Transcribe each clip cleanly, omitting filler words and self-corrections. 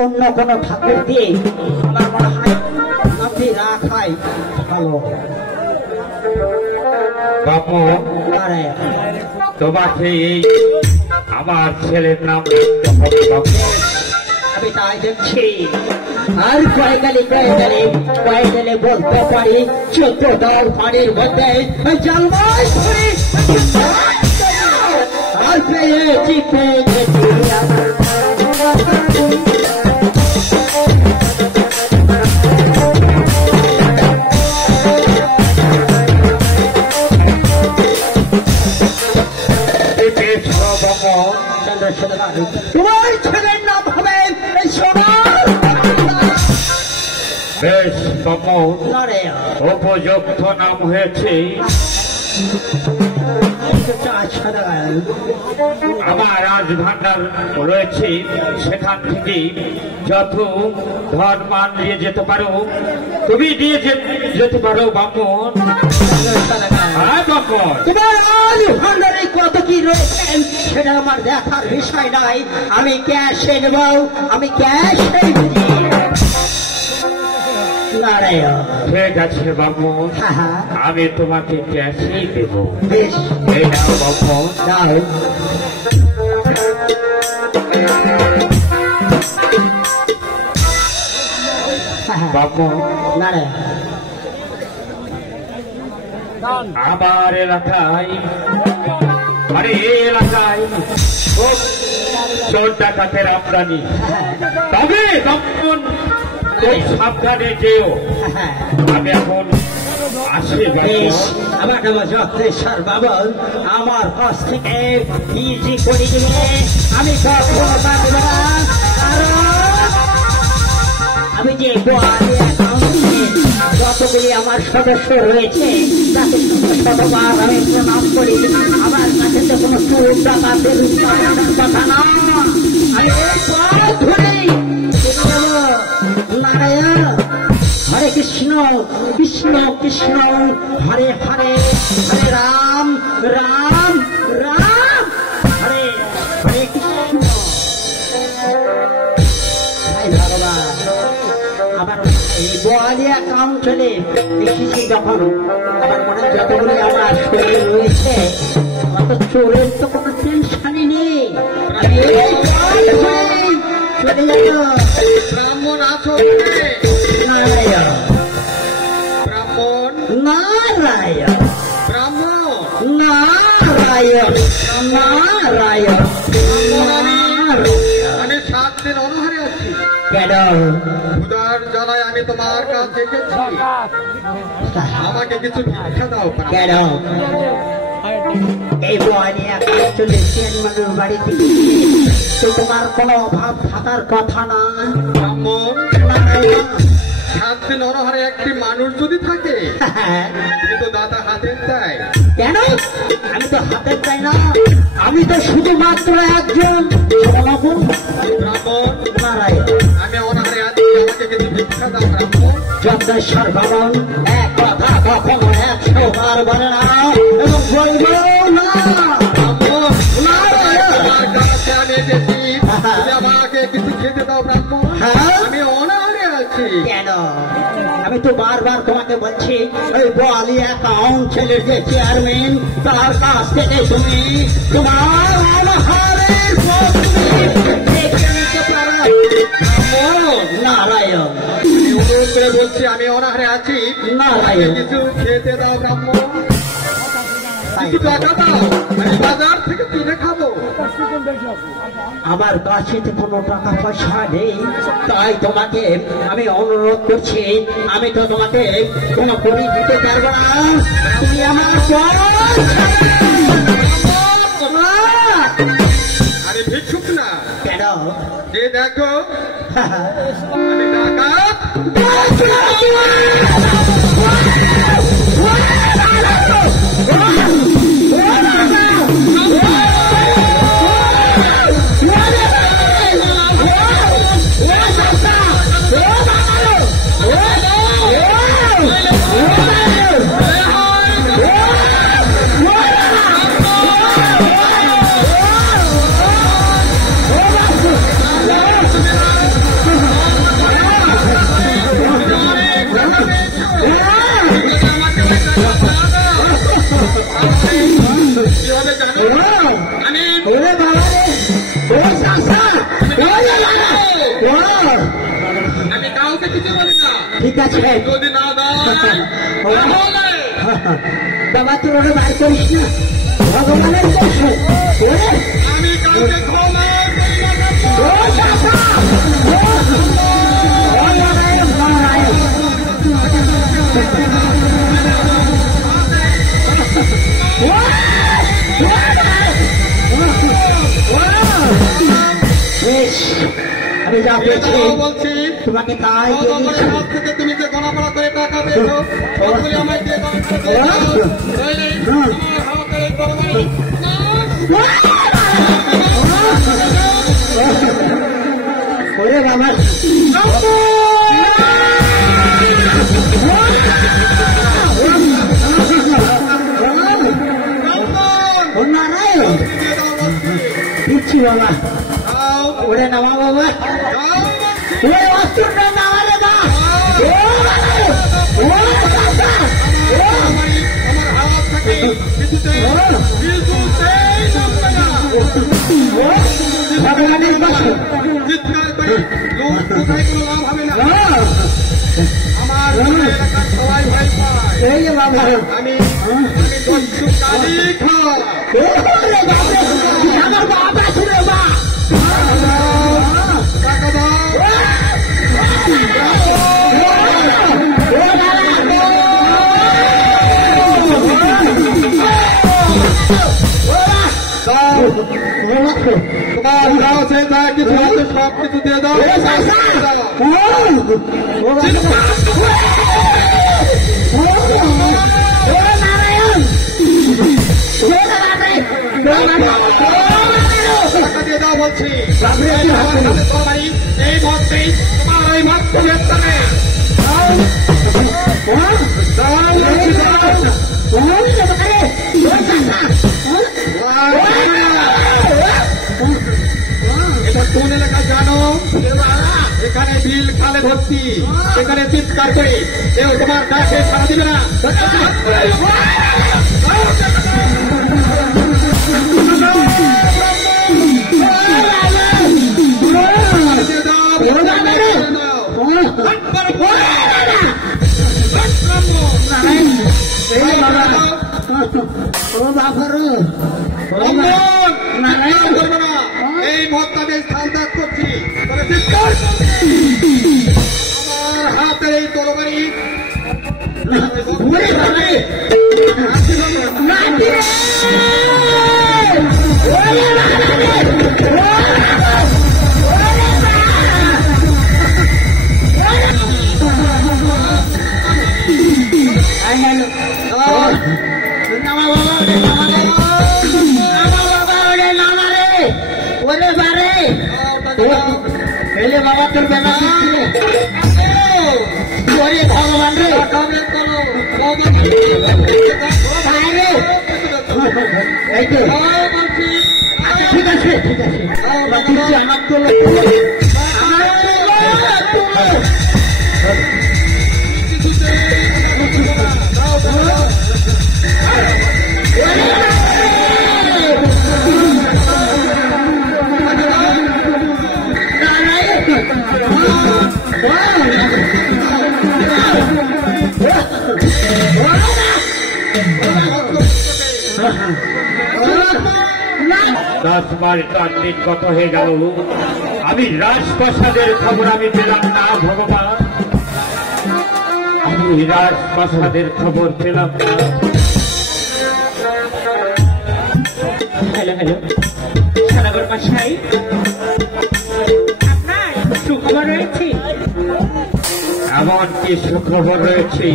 অন্য কোনো ঠাকুর দিয়ে আমার মনে হয় আপনি রাখাই ভালো। বাপু তোমাকে এই আমার ছেলের নাম আমি তাই দেখছি। আর কয়েকালে বলতে পারি 14 পানির মধ্যে জলবাই ধরি আর পেয়েছি তোমার ছেলের নাম হবে বেশ উপযুক্ত নাম হয়েছে। আমার রাজভান্ডার রয়েছে, সেখান থেকে যত ধন মান নিয়ে যেতে পারো তুমি দিয়ে যেতে পারো বামন। তোমার রাজভান্ডারে কত কি রয়েছেন সেটা আমার দেখার বিষয় নাই। আমি ক্যাশে নেব, আমি ক্যাশে ঠিক আছে বাবু, আমি তোমাকে ক্যাশই দেব। এই নাও বাবু, দাও। বাবু আমার এলাকায় এই এলাকায় খুব চোর ডাকাতের আমদানি, তবে তখন সাবধানে যেও। আমি এখন আসি। আমার নাম যত্নেশ্বর বাবু, আমার কাছ থেকে ইজি করে দিলে আমি কখনো পারবো না। আমি যে যতগুলি আমার সদস্য রয়েছে তাকে শতবার আমি প্রণাম করি। আমার কাছে তো কোনো চোর ডাকাতের কথা না। আমি হরে কৃষ্ণ কৃষ্ণ কৃষ্ণ হরে হরে, হরে রাম রাম রাম হরে হরে কৃষ্ণ। ভগবান আবার এই বোয়ালিয়া অঞ্চলে দেখেছি যখন আমার মনে যতগুলি আমার শরীর রয়েছে অত চোরের তো কোনো টেনশনই নেই। ব্রাহ্মণ আছো? ব্রাহ্মণ নারায়ণ, ব্রাহ্মণ নারায়ণ নারায়ণ আমি 7 দিন অনাহারে আছি। কেন? ক্ষুধার জ্বালায় আমি তোমার কাছে এসেছি, আমাকে কিছু ভিক্ষা দাও। কেন? এই বোয়ালিয়া চলে মানুষ বাড়িতে তো তোমার কোনো অভাব থাকার কথা না। ব্রাহ্মণ 7 দিন অনাহারে একটি মানুষ যদি থাকে তুমি তো দাদা হাতের দেয়। কেন? আমি তো হাতের চাই না, আমি তো শুধুমাত্র একজন ব্রাহ্মণ। নারায়ণ আমি অনাহারে আছি, আমাকে কিছু ভিক্ষা দাও। ব্রাহ্মণ যজ্ঞেশ্বর ভবন এক কথা কখনো 100 বার বলে না এবং বলব না। আমি এসেছি, আমাকে কিছু খেতে দাও। ব্রাহ্মণ আমি অনাহারে আছি। কেন? আমি তো বারবার তোমাকে বলছি ওই বোয়ালিয়া অঞ্চলের যে চেয়ারম্যান তার কাছ থেকে তুমি তোমার অনাহারের নারায়ণ অনুরোধ করে বলছি, আমি অনাহারে আছি, নারায়ণ কিছু খেতে দাও। ব্রাহ্মণ কিছু টাকা দাও, আমি বাজার থেকে কিনে খাবো। আমার কাছে তো কোনো টাকা পয়সা নেই, তাই তোমাকে আমি অনুরোধ করছি, আমি তো তোমাকে কোনো করি দিতে পারবো না। তুমি আমার আমি ভিক্ষুক না। কেন? যে দেখো আমি ডাকাত। ঠিক আছে যদি না দাও বাবা তোর ওরা বার করিস না ভগবানের দোষে আমি কাউকে ক্ষমা আমি যা বলছি তোমাকে তাই থেকে তুমি যে গণাপড়া করে টাকা পেয়েছো সবগুলি আমায় দিয়ে ওরে বাবা নারায়ণ দিচ্ছি বাবা ওরে নামা বাবা ওরে অস্ত্রটা নামালে না ভগবানের পাশে চিৎকার করে লোক কোথায় কোনো লাভ হবে না আমার সবাই ভয় পায় এই বাবা আমি বস্তু কালি খাওয়া আমার বাবা শুনে বা টাকা দাও তোমার দাও সে যা কিছু আছে সব কিছু দিয়ে দাও টাকা দিয়ে দাও বলছি এই মতেই তোমার ওই মত খুলে যাবে এবার কোন এলাকা জানো এখানে বিল খালে ভর্তি এখানে চিৎকার করে কেউ তোমার ডাকে সারা দিবে না এই মতটাকে স্থান ত্যাগ করছি আমার হাতে এই তরবারি বাবা তোর বেলা ভগবান রে ঠিক আছে ঠিক আছে আমার তো দিন কত হয়ে গেল আমি রাজপ্রাসাদের খবর আমি পেলাম না ভগবান আমি রাজপ্রাসাদের খবর পেলাম না হ্যালো হ্যালো সারাগর মশাই আপনার সুখবর রয়েছে এমন কি সুখবর রয়েছে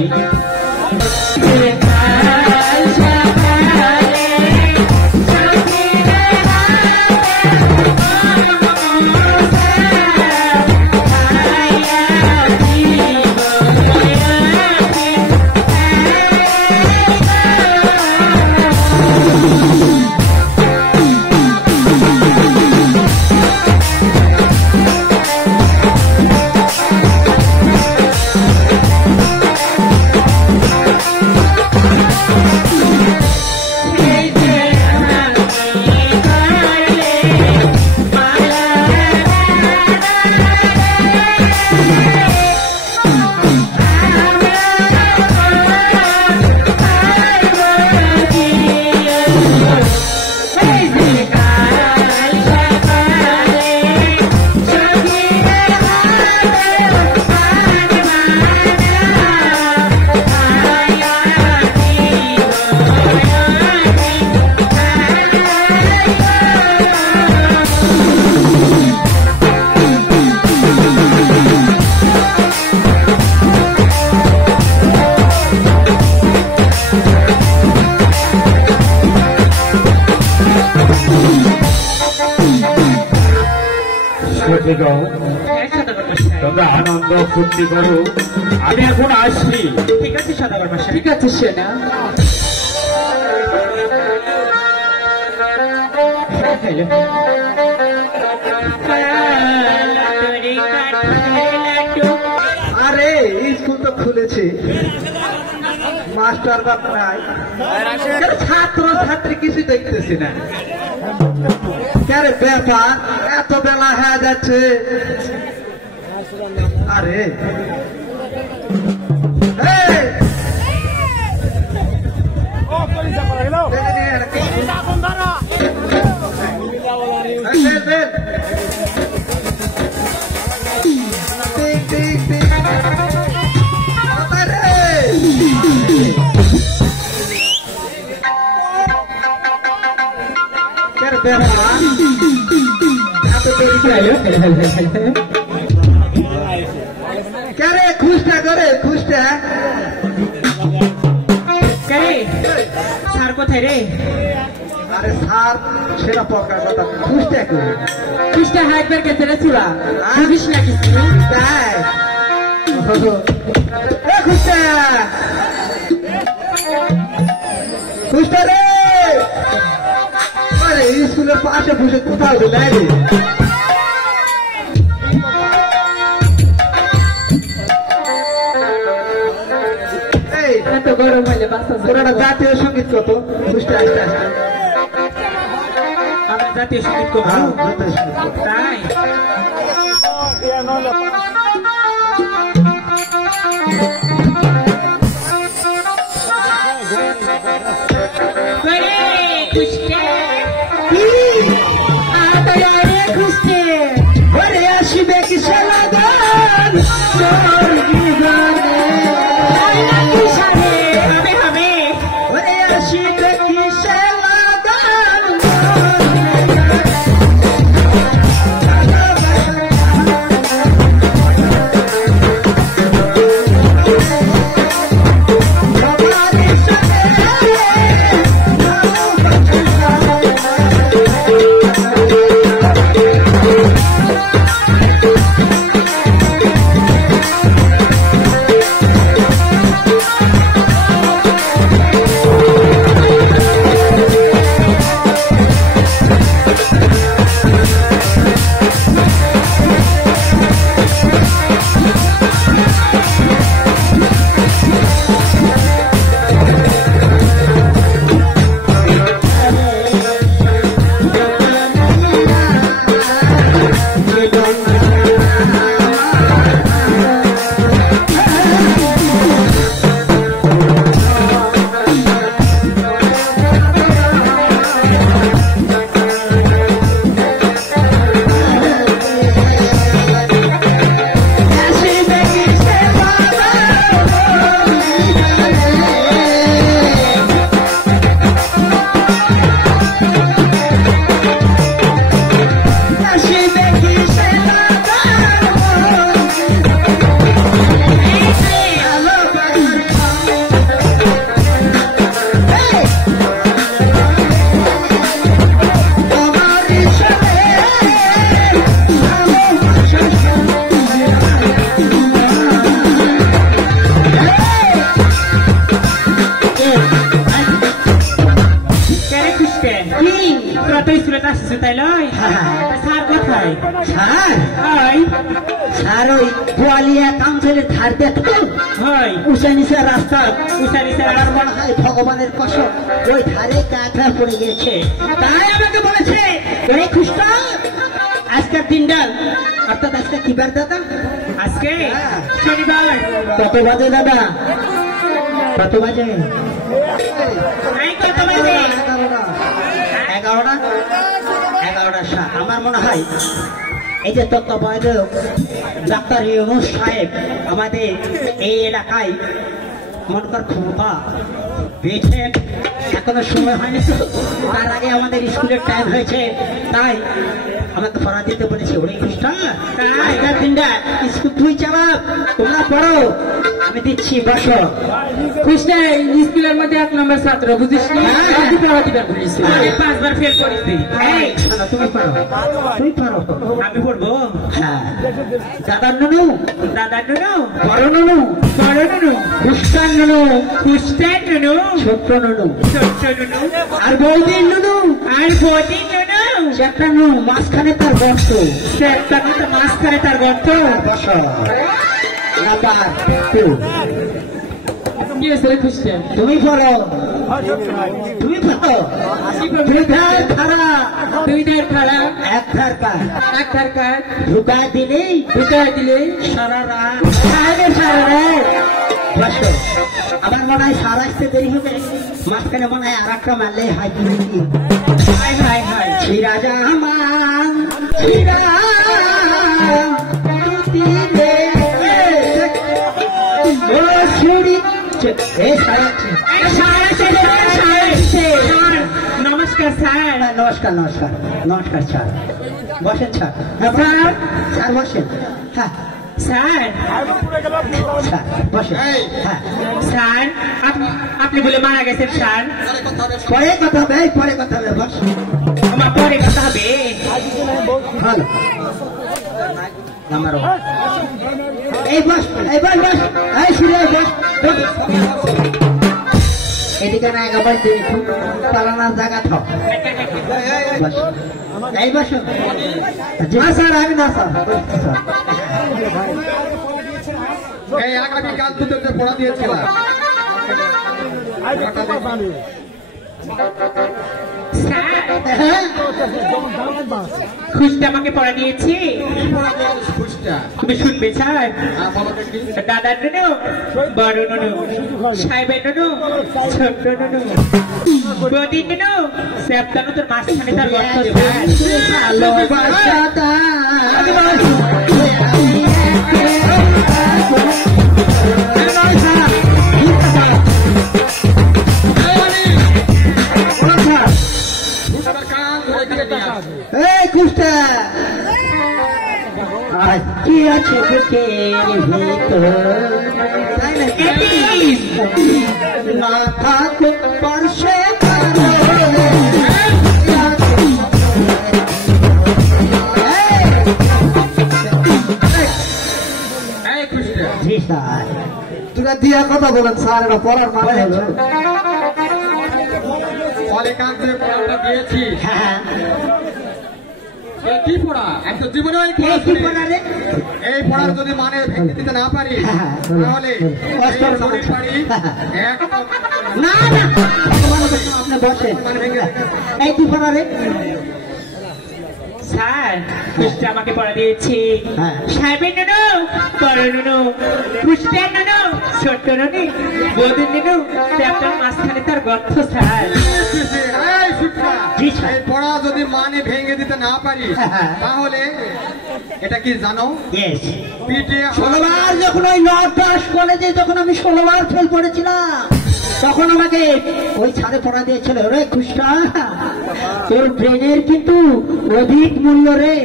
সতীগণ, হ্যাঁ সদাগর মশাই। তোমরা আনন্দ ফুর্তি করো, আমি এখন আসছি। ঠিক আছে সদাগর মশাই। ঠিক আছে সেনা। আরে স্কুল তো খুলেছে, মাস্টার বাপ নাই, ছাত্র ছাত্রী কিছু দেখতেছি না। ব্যাপার এত বেলা হয়ে যাচ্ছে। আরে খুশটা করে খুশটা স্যার কোথায় রে? আরে স্যার সেটা পকার কথা, খুশটা করে খুশটা হাইবার কেটে রেছিলা বুঝিস না কিছু তাই। খুশটা খুশটা রে, আরে স্কুলের পাশে বসে কোথাও নাই রে। এত গরম হইলে বাচ্চা জাতীয় সঙ্গীত কত খুশটা আসতে আসতে আমরা জাতীয় সঙ্গীত করবো জাতীয় সঙ্গীত তাই। আসিবে কিসে লাগান আসিবে কিসে লাগান তাই লয় স্যার কোথায়? স্যার হাই স্যার ওই গোয়ালিয়া কাউন্সিলের ধার দেখতো হাই উঁচা নিচা রাস্তা, উষা নিচে আর মনে হয় ভগবানের কসম ওই ধারে কাঁকড়া পড়ে গেছে। তাই আমাকে বলেছে ওরে খুশটা আজকের দিনটা, অর্থাৎ আজকে কি বার দাদা? আজকে শনিবার। কত বাজে দাদা? কত বাজে? এই কত বাজে? 11টা 11টা। আমার মনে হয় এই যে তত্ত্বাবধায়ক ডাক্তার ইউনূস সাহেব আমাদের এই এলাকায় মনকার ক্ষমতা পেয়েছেন, এখনো সময় হয়নি তো, তার আগে আমাদের স্কুলের টাইম হয়েছে, তাই আমাকে পড়া দিতে বলেছে ওরে খ্রিস্টান আজকের দিনটা স্কুল তুই চালাক তোমরা পড়ো আমি দিচ্ছি বসো কৃষ্ণা স্কুলের মধ্যে 1 নম্বর ছাত্র বুঝিস নি পড়া দিবার বলিস 5 বার ফেল করেছি এই তুমি পড়ো তুই পড়ো আমি পড়বো হ্যাঁ দাদা নুনু বড় নুনু খ্রিস্টান নুনু ছোট্ট নুনু আর বৌদির নুনু চ্যাপ্টা নুনু মাঝখানে তার গর্ত বসো নাম্বার 2 কি আছে কৃষ্ণা তুমি পড়ো দুই ধার খাড়া এক ধার কার ঢুকা দিলেই সারা রাত বসো আবার মনে হয় সারা আসতে দেরি হবে মাঝখানে মনে হয় আর একটা মারলে হাই রাজা মান নমস্কার স্যার নমস্কার স্যার বসেন স্যার স্যার বসেন হ্যাঁ স্যার বসেন হ্যাঁ স্যার আপনি বলে মারা গেছেন স্যার পরে কথা হবে বস আমার পরে কথা হবে ভালো নাম্বার 1 এই বস এই শুনে বস এদিকে না একবার দিবি পালানোর জায়গা থাক বস এই বস না স্যার আমি না স্যার এই আগামীকাল তোদেরকে পড়া দিয়েছিলাম খুশটা আমাকে পড়া দিয়েছি তুমি শুনবে স্যার দাদা নুনু বড় নুনু সাহেবের নুনু ছোট্ট নুনু বৌদি নুনু স্যাপটানো তোর মাঝখানে তার গর্ত এই কুষ্টা আজ কি আছে বুকের ভিতর না থাকে পার্শ্বে জি স্যার তোরা দিয়া কথা বলেন স্যার এটা পড়ার মানে হলো অনেকাংশে পড়াটা দিয়েছি হ্যাঁ কি পড়া একটা জীবনে এই পড়ার যদি মানে ভেঙে দিতে না পারি তাহলে না আপনি বসেন এই কি পড়া রে স্যার খুশটা আমাকে পড়া দিয়েছি সাহেবের নুনু বড় নুনু খুশটার নুনু ছোট্ট নুনু বৌদির নুনু আপনার মাঝখানে তার গর্ত স্যার এই পড়া যদি মানে ভেঙে দিতে না পারি তাহলে এটা কি জানো পিঠে 16বার যখন ওই নর্থ কলেজে যখন আমি 16বার ফেল পড়েছিলাম তখন আমাকে ওই ছাড়ে পড়া দিয়েছিল রে খুশটা তোর ব্রেনের কিন্তু অধিক মূল্য রে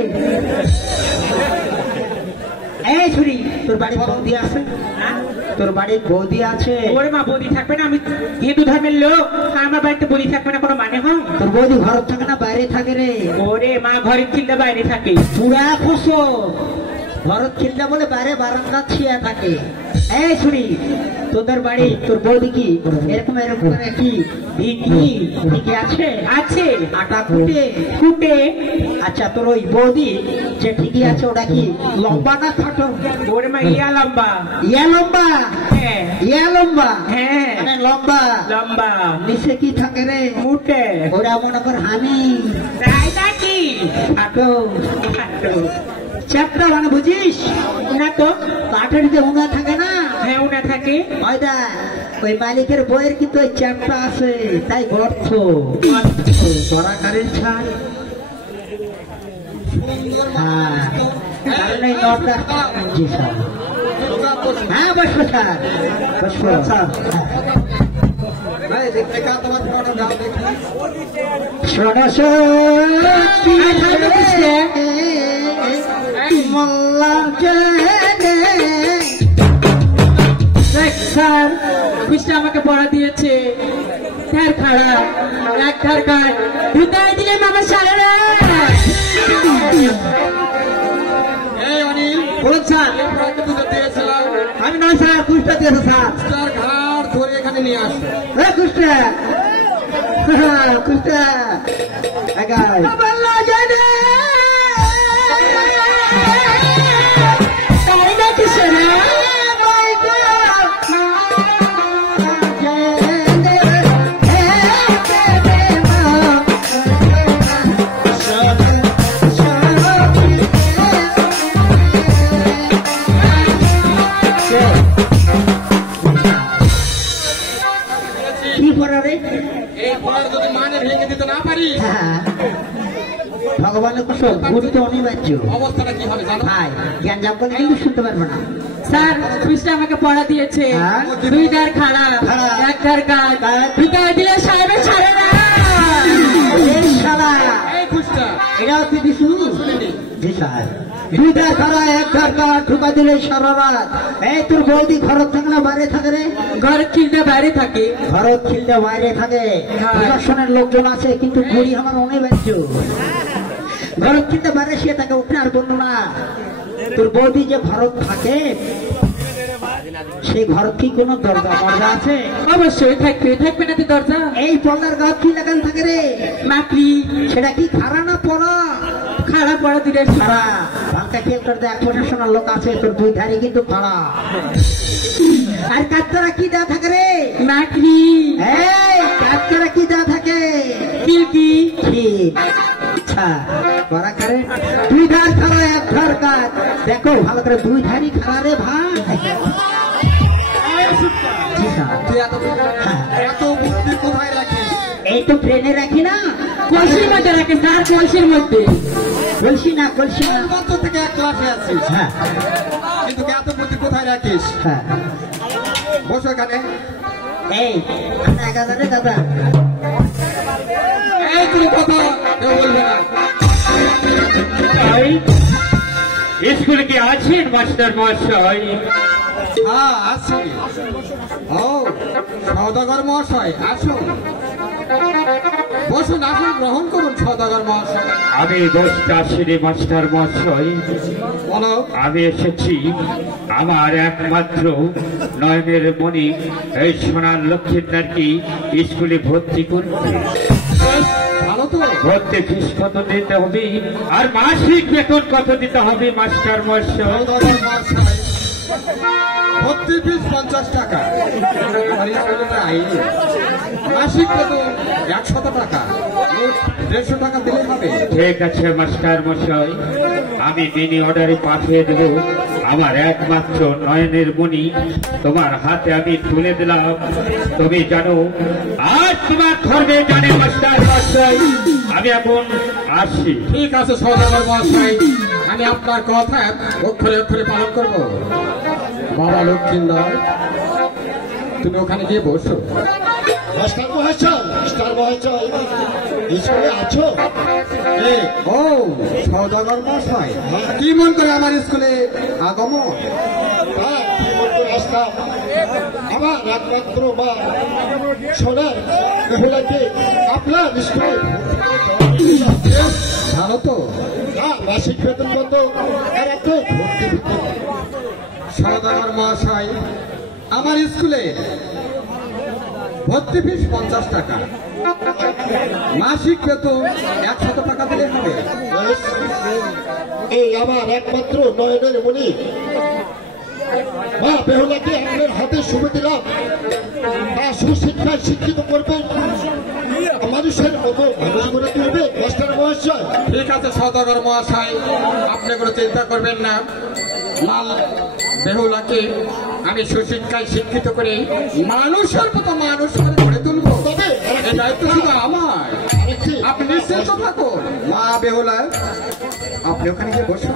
এই ছুরি তোর বাড়ি বৌদি আছে তোর বাড়ির বৌদি আছে ওরে মা বৌদি থাকবে না আমি হিন্দু ধর্মের লোক আমার বাড়িতে বৌদি থাকবে না কোনো মানে হয় তোর বৌদি ঘর থাকে না বাইরে থাকে রে ওরে মা ঘরের চিন্তা বাইরে থাকে পুরা খুশো ঘরত চিন্তা বলে বাইরে বারান্দা ছিয়া থাকে এই ছুরি তোদের বাড়ি তোর বৌদি কি এরকম কি ভিকি আছে আটা কুটে আচ্ছা তোর ওই বৌদি যে ঠিকই আছে ওটা কি লম্বা না খাটো ওরে মা ইয়া লম্বা হ্যাঁ মানে লম্বা নিচে কি থাকে রে মুটে ওরা মনে কর হামি তাই নাকি খাটো চ্যাপ্টা মানে বুঝিস না তো কাঠারিতে উনা থাকে না হ্যাঁ উনা থাকে ওই মালিকের বইয়ের কিন্তু ওই চ্যাপ্টা আছে তাই গর্ত সরাকারের ছাড় হ্যাঁ জি স্যার হ্যাঁ বসবো স্যার একা তোমার ফটো দাও দেখি। স্যার কুষ্টা আমাকে পড়া দিয়েছে ধার খারাপ এক ধার কার্ড ঢুকাই দিলে মামা সারা এই অনিল বলুন স্যার। এই ফটোটা তুই দিয়েছিলাম, আমি নয় স্যার, কুষ্টা দিয়েছে স্যার। তার ঘাড় ধরে এখানে নিয়ে আসো। কুষ্টা কুষ্টা এগাই তাই নাকি শোনা কি পড়া রে? এই ফটো যদি মানে ভেঙে দিতে না পারি হ্যাঁ, ভগবানের কুশল ভূত তো অনিবার্য। অবস্থাটা কি হবে জানো? ভাই জ্ঞান জাপ করলে কিন্তু শুনতে পারবো না। স্যার কুষ্টা আমাকে পড়া দিয়েছে হ্যাঁ? দুই ধার খারাপ খারাপ। এক ধার কার্ড ঢুকাই দিলে সাহেবের ছাড়ে না এই শালা, এই খুশটা এটাও তুই দিছু? জি স্যার। দুই ধার খারা এক ধার কাঠ ঢুকা দিলে সারা রাত। এই তোর বৌদি ঘরত থাকে না বাইরে থাকে রে? ঘরের খিলতে বাইরে থাকে ঘরত খিলতে বাইরে থাকে। হ্যাঁ। প্রশাসনের লোকজন আছে কিন্তু গুড়ি আমার অনিবার্য। ঘরত খিলতে বাইরে সে থাকে, ওখানে আর বললো না। তোর বৌদি যে ঘরত থাকে সেই ঘর কি কোনো দরজা মরজা আছে? অবশ্যই থাকবে থাকবে না তো দরজা এই পর্দার গাছ কি লাগান থাকে রে? মাকড়ি সেটা কি খারা না পড়া? খারাপ পড়া দিলে খারা। ভাঙটা খেল করতে এক প্রশাসনের লোক আছে, তোর দুই ধারে কিন্তু খাড়া। আর কাত্তারা কি দেওয়া থাকে রে? মাকড়ি এই কাত্তারা কি দেওয়া থাকে? খিলকি ঠিক। আচ্ছা করা করে দুই ধার খাড়া এক ধার কাজ। দেখো ভালো করে দুই ধারই খাড়া রে ভাই। জি স্যার। তুই এত বুদ্ধি কোথায় রাখিস? এই তো ট্রেনে রাখি না, কলসির মধ্যে রাখে স্যার কলসির মধ্যে কলসি না কলসি না। কত থেকে এক ক্লাসে আছিস, হ্যাঁ কিন্তু এত বুদ্ধি কোথায় রাখিস? হ্যাঁ। বসো এখানে। এই 1000 রে দাদা। এই তুই কথা কেউ বলবি না। স্কুলে কি আছেন মাস্টার মহাশয়? হ্যাঁ আছি। ও সওদাগর মহাশয় আসুন, বসুন, আসুন, গ্রহণ করুন সওদাগর মহাশয়। আমি বসতে আসিনি মাস্টার মহাশয়, বলো। আমি এসেছি আমার একমাত্র নয়নের মণি এই সোনার লক্ষ্মীদারকে স্কুলে ভর্তি করতে। ভালো তো। ভর্তি ফিস কত দিতে হবে আর মাসিক বেতন কত দিতে হবে মাস্টার মহাশয়? সওদাগর মহাশয় ভর্তি ফিস 50 টাকা, মাসিক বেতন 100 টাকা, 150 টাকা দিলে হবে। ঠিক আছে মাস্টার মশাই, আমি মিনি অর্ডারে পাঠিয়ে দেব। আমার একমাত্র নয়নের মণি তোমার হাতে আমি তুলে দিলাম। তুমি জানো আজ তোমার খর্বে জানে মাস্টার মশাই, আমি এখন আসি। ঠিক আছে সওদাগর মহাশয়, আমি আপনার কথা অক্ষরে অক্ষরে পালন করব। বাবা লক্ষ্মীন্দর, তুমি ওখানে গিয়ে বসো। মাস্টার মহাশয়, মাস্টার মহাশয়, স্কুলে আছো? এ, ও সওদাগর মহাশয়, কি মন করে আমার স্কুলে আগমন? হ্যাঁ, কি বলতে আসতাম? আমার একমাত্র মা সোনার মহিলাকে আপনার স্কুলে ভালো তো। মাসিক বেতন কত আর এত ভর্তি বেতন? সওদাগর মহাশয়, আমার স্কুলে ভর্তি ফিস 50 টাকা, মাসিক বেতন 100 টাকা দিলে হবে। বেশ, এই আমার একমাত্র নয়নের মণি মা বেহুলাকে আপনার হাতে শুভে দিলাম। সুশিক্ষায় শিক্ষিত করবেন, মানুষের মতো মানুষ করে তুলবে মাস্টার মহাশয়। ঠিক আছে সওদাগর মহাশয়, আপনি কোনো চিন্তা করবেন না। লাল বেহুলাকে আমি সুশিক্ষায় শিক্ষিত করে মানুষের মতো মানুষ করে গড়ে তুলবো। তবে এই দায়িত্ব শুধু আমার। আরেকটি আপনি নিশ্চিন্ত থাকুন। মা বেহুলা, আপনি ওখানে গিয়ে বসুন।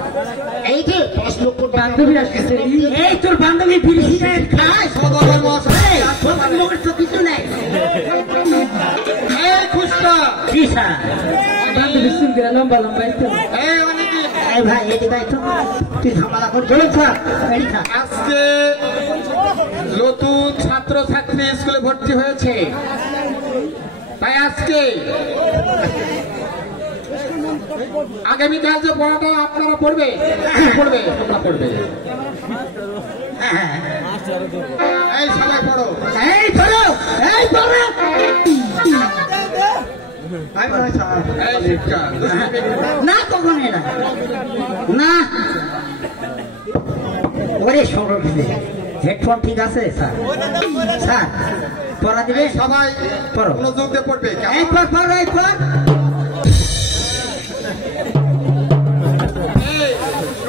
এই যে 5 লক্ষ টাকা বান্ধবী আসছে এই তোর বান্ধবী ফিরিস সওদাগর মহাশয়, কিছু নাই। করে লম্বা লম্বা এই অনেকে এই ভাই এদিকে আয় তো, তুই ঝামেলা করছিস আজকে নতুন ছাত্র ছাত্রী স্কুলে ভর্তি হয়েছে, তাই আজকে আগামীকাল যে পড়াটা আপনারা পড়বে তোমরা পড়বে। এই সবাই পড়ো, এই পড়ো, এই পড়ো। এই শিক্ষা না কখনই না, না ওরে সরল হেডফোন ঠিক আছে স্যার? স্যার পড়া দিবে? সবাই পড়ো। মনোযোগ দিয়ে পড়বে। এই পড় পড়, এই পড়।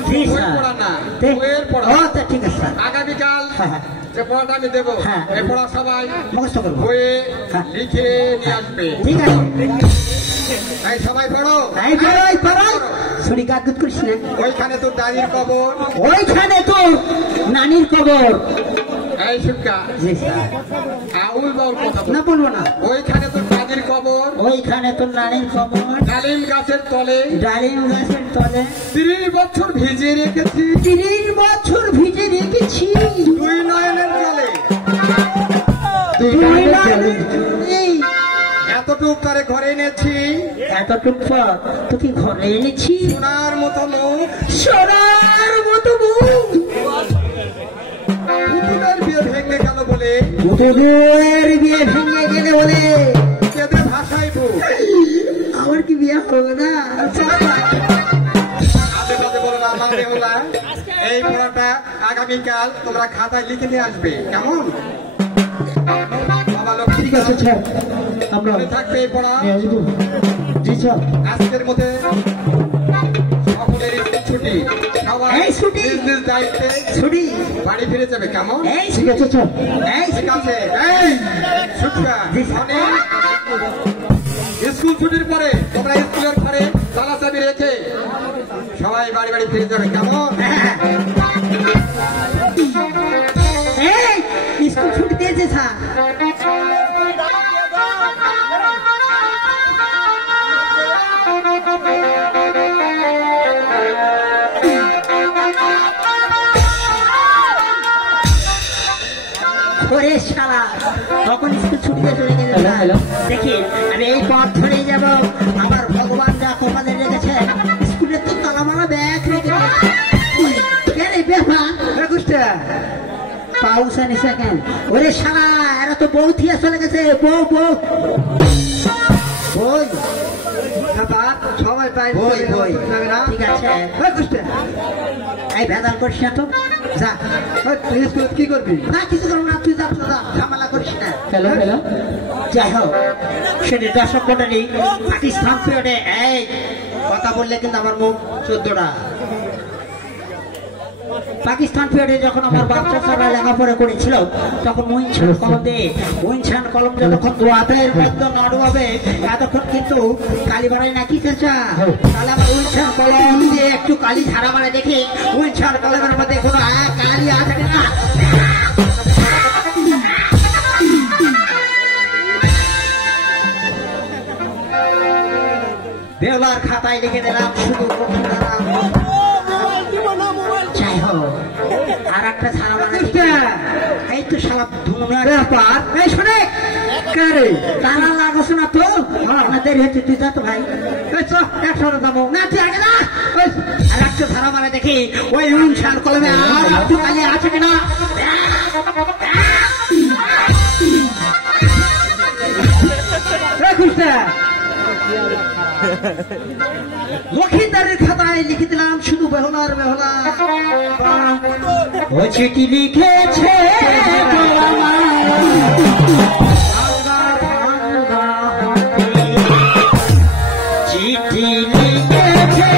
জি স্যার। পড়া না, তে- বইয়ের পড়া। ও, তা ঠিক আছে স্যার। আগামীকাল হ্যাঁ, হ্যাঁ। যে পড়াটা আমি দেবো, হ্যাঁ। এই পড়া সবাই মুখস্থ করবো। বইয়ে হ্যাঁ। লিখে নিয়ে আসবে। ঠিক আছে। এই সবাই পড়ো। এই পড়ো, এই পড়ো। ছুরি কাটকুট করিস না। ওইখানে তোর দাদির কবর। ওইখানে তো নানির কবর। এই শিক্ষা জি স্যার। আউল বাউল কথা বল। না বলবো না। ওইখানে তোর দাদির কবর। ওইখানে তো নানির কবর। ডালিম গাছের তলে ডালিম গাছের তলে 30 বছর ভিজিয়ে রেখেছি 30 বছর ভিজে রেখেছি। দুই নয়নের জলে। দুই নয়নের এই এতটুক তারে ঘরে এনেছি, এতটুক পর তোকে ঘরে এনেছি। সোনার মতো মুখ, সোনার মতো মুখ। পুতুলের বিয়ে ভেঙে গেল বলে পুতুলের বিয়ে ভেঙে গেলে বলে কেঁদে ভাসাইব। আমার কি বিয়ে হবে না? আজে বাজে বলো না আমার বেহুলা। এই পড়াটা আগামীকাল তোমরা খাতায় লিখে নিয়ে আসবে, কেমন? বাবা লক্ষ্মী ঠিক আছে স্যার, আমরা মনে থাকবে এই পড়া। নিয়ে আসবো। জি স্যার। আজকের মধ্যে সকলের স্কুল ছুটি, সবাই এই ছুটি। নিজ নিজ দায়িত্বে ছুটি। বাড়ি ফিরে যাবে, কেমন? এই ঠিক আছে স্যার। এই ঠিক আছে। এই সুটকা, জি স্যার। অনেক স্কুল ছুটির পরে তোমরা স্কুলের ঘরে তালা চাবি রেখে সবাই বাড়ি বাড়ি ফিরে যাবে, কেমন? এই স্কুল ছুটি দিয়েছে স্যার। ওরে শালা, তখন স্কুল ছুটি দিয়ে চলে গেছে স্যার। দেখি আমি এই পথ ধরে যাব, আমার ভগবান যা কপালে রেখেছে। স্কুলের তো তালামালা ব্যাগ রেখে কেন বেফা একুশটা পাউসা নিছে কেন? ওরে শালা, এরা তো বউ থিয়া চলে গেছে। বউ বউ বই সবাই পাই বই বই। ঠিক আছে একুশটা। এই ভেদাল করিস না তো, যা। তুই স্কুলে কি করবি? না কিছু করবো না, তুই যা, তুই যা, ঝামেলা করিস না। Hello hello. যাই হোক, সেটি দর্শক মন্ডলী পাকিস্তান পিরিয়ডে এই কথা বললে কিন্তু আমার মুখ 14টা। পাকিস্তান পিরিয়ডে যখন আমার বাচ্চা ছাড়া লেখাপড়া করেছিল, তখন উইনছান কলম দিয়ে, উইনছান কলম যতক্ষণ দোয়াবের মধ্যে নাড়ু হবে, এতক্ষণ কিন্তু কালি বাড়াই নাকি চেঁচা। তাহলে আমার উইনছান কলম দিয়ে একটু কালি ছাড়া বাড়ায় দেখি উইনছান কলমের মধ্যে কোনো কালি আছে কিনা। বেওলার খাতায় লিখে দিলাম শুধু যাই হোক। আর একটা ছাড়া বানাচ্ছি, এই তো সারা ধুনার ব্যাপার। এই শোনে তারা লাগছ না তো, আমাদের হচ্ছে তুই যা তো ভাই। একসাথে যাবো না, তুই আগে না। আর একটা ছাড়া মানে দেখি ওই উনসান কলমে আর একটু কালি আছে কিনা। লক্ষিন্দারের খাতায় লিখে দিলাম শুধু বেহলার বেহলা। ও চিঠি লিখেছে চিঠি লিখেছে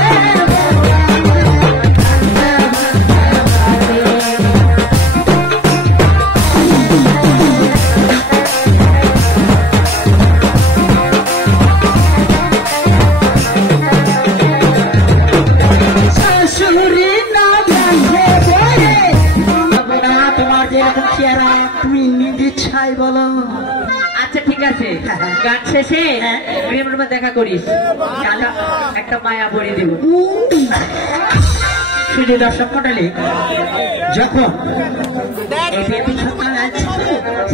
তোমার যেরকম চেহারা তুমি নিজে ছাই বলো, আর আচ্ছা ঠিক আছে, গান শেষে প্রেম রুমে দেখা করিস, একটা মায়া বড়ি দেব। শুধু দর্শক মন্ডলী, যখন এই বেবি সন্তান আছে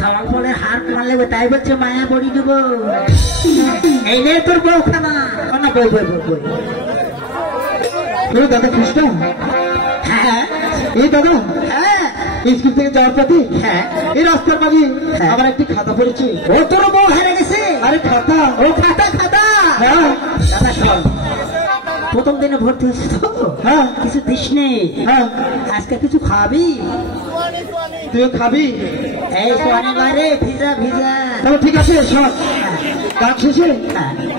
সামাল ফলে হার মারলে তাই বলছে মায়া বড়ি দেব। এই নে তোর বউখানা, না বই বই বই বই। দাদা কৃষ্ণ? হ্যাঁ। এই দাদা? হ্যাঁ। স্কুল থেকে যাওয়ার পথে হ্যাঁ এই রাস্তার মাঝে আমার একটি খাতা পড়েছে। ও তোর বউ হারিয়ে গেছে? আরে খাতা, ও খাতা খাতা। হ্যাঁ দাদা শোন, প্রথম দিনে ভর্তি হয়েছে তো, হ্যাঁ কিছু দিস নেই, হ্যাঁ আজকে কিছু খাবি? তুইও খাবি? এই সোয়ানি বাইরে ভিজা ভিজা। তাহলে ঠিক আছে শোন, গান শেষে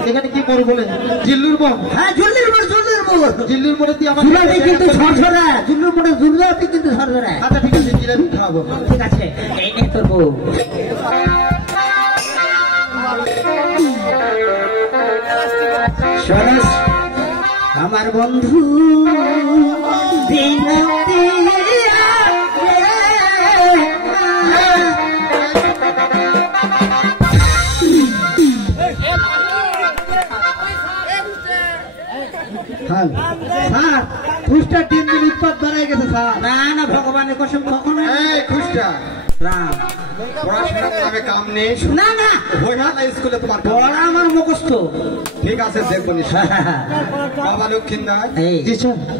এখানে কি করবো বলে জিল্লুর বল। হ্যাঁ জুল্লির বল, জুল্লির বল, জিল্লুর বলে তুই আমার কিন্তু ঝরঝরা, জুল্লুর বলে জুল্লাতে কিন্তু ঝরঝরা। আচ্ছা ঠিক আছে, জিলাপি খাবো। ঠিক আছে, এই নে তোর বউ। শোনিস আমার বন্ধু খুশটা 3 দিন উৎপাত বাড়াই গেছে স্যার। না না ভগবানের কসম কখনো খুশটা রাম পড়াশোনার নামে কাম নেই। না না ওই না স্কুলে তোমার পড়া আমার মুখস্থ। ঠিক আছে দেখবো বাবা লক্ষ্মীন্দর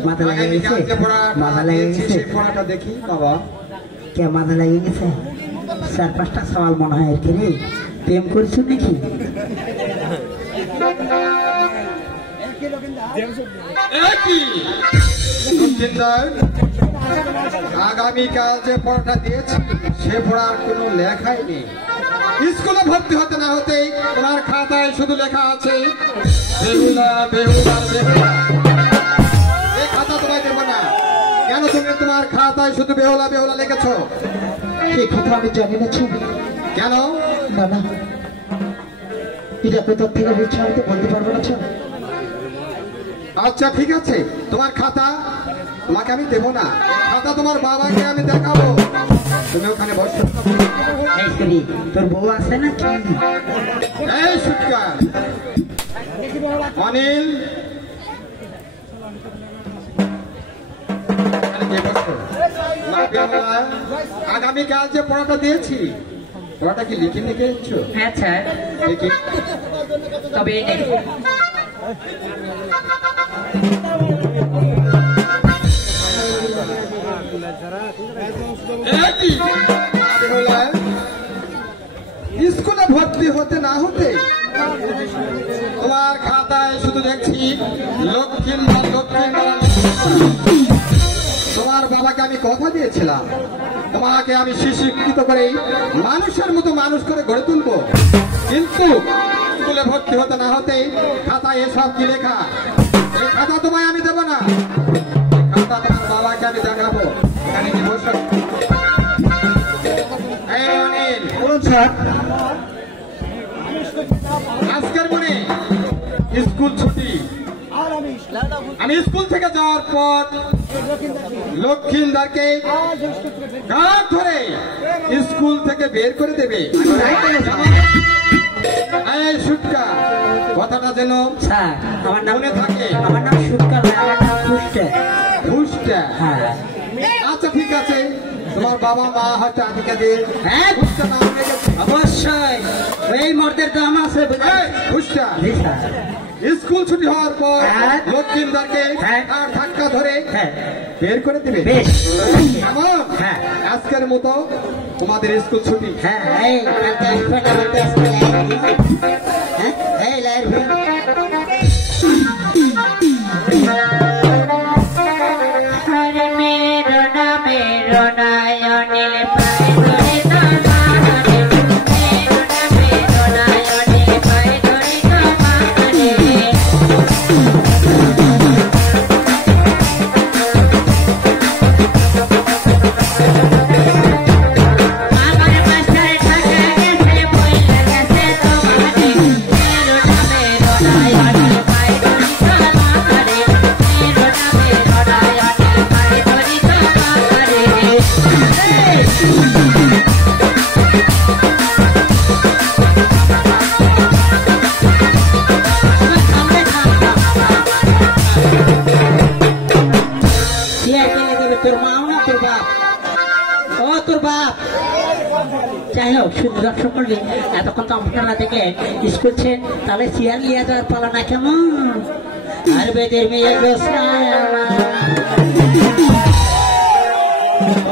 মাথা লাগে গেছে, মাথা লাগে গেছে পড়াটা দেখি বাবা। কে মাথা লাগে গেছে? 4-5টা সওয়াল মনে হয় আর কি রে। প্রেম করছো নাকি? আগামীকাল যে পড়াটা দিয়েছি সে পড়ার কোনো লেখাই নেই। স্কুলে ভর্তি হতে না হতেই তোমার খাতায় শুধু লেখা আছে বেহুলা বেহুলা বেহুলা। এই খাতা তোমায় দেবো না। কেন তুমি তোমার খাতায় শুধু বেহুলা বেহুলা লিখেছো? এই কথা আমি জানি না। কেন? না না এটা কোথার থেকে হয়েছে আমি তো বলতে পারবো না। আচ্ছা ঠিক আছে, তোমার খাতা তোমাকে আমি দেবো না, খাতা তোমার বাবাকে আমি দেখাবো। তুমি ওখানে বসো। তোর বউ আছে না কি? এই সুটকা অনিল, আগামীকাল যে পড়াটা দিয়েছি পড়াটা কি লিখে লিখে এসছো? হ্যাঁ স্যার। লিখে তবে স্কুলে ভর্তি হতে না হতে তোমার খাতায় শুধু দেখছি লক্ষ্মীন্দর লক্ষ্মীন্দর। তোমার বাবাকে আমি কথা দিয়েছিলাম তোমাকে আমি শিক্ষিত করে মানুষের মতো মানুষ করে গড়ে তুলবো, কিন্তু স্কুলে ভর্তি হতে না হতেই খাতায় এসব কি লেখা? এই খাতা তোমায় আমি দেবো না, খাতা তোমার বাবাকে আমি দেখাবো। এখানে কি বসো? আজকের মনে স্কুল ছুটি। আমি স্কুল থেকে যাওয়ার পর লক্ষ্মীন্দারকে গাঁট ধরে স্কুল থেকে বের করে দেবে। সুটকা কথাটা যেন আমার নাম মনে থাকে। আমার নাম সুটকা, আমার নাম খুশটা। খুশটা? হ্যাঁ আচ্ছা ঠিক আছে, তোমার বাবা মা হয়তো আধিকারিক। হ্যাঁ খুশটা নাম রেখেছে অবশ্যই, এই মর্দের দাম আছে। খুশটা স্কুল ছুটি হওয়ার পর লক্ষ্মীন্দারকে আর ধাক্কা ধরে বের করে দিবে। আজকের মতো তোমাদের স্কুল ছুটি। যাই হোক শুধু দর্শক করলে এতক্ষণ তো আপনারা দেখে স্কুলছেন, তাহলে চেয়ার নিয়ে যাওয়ার পালা না কেমন? আর বেদের মেয়ে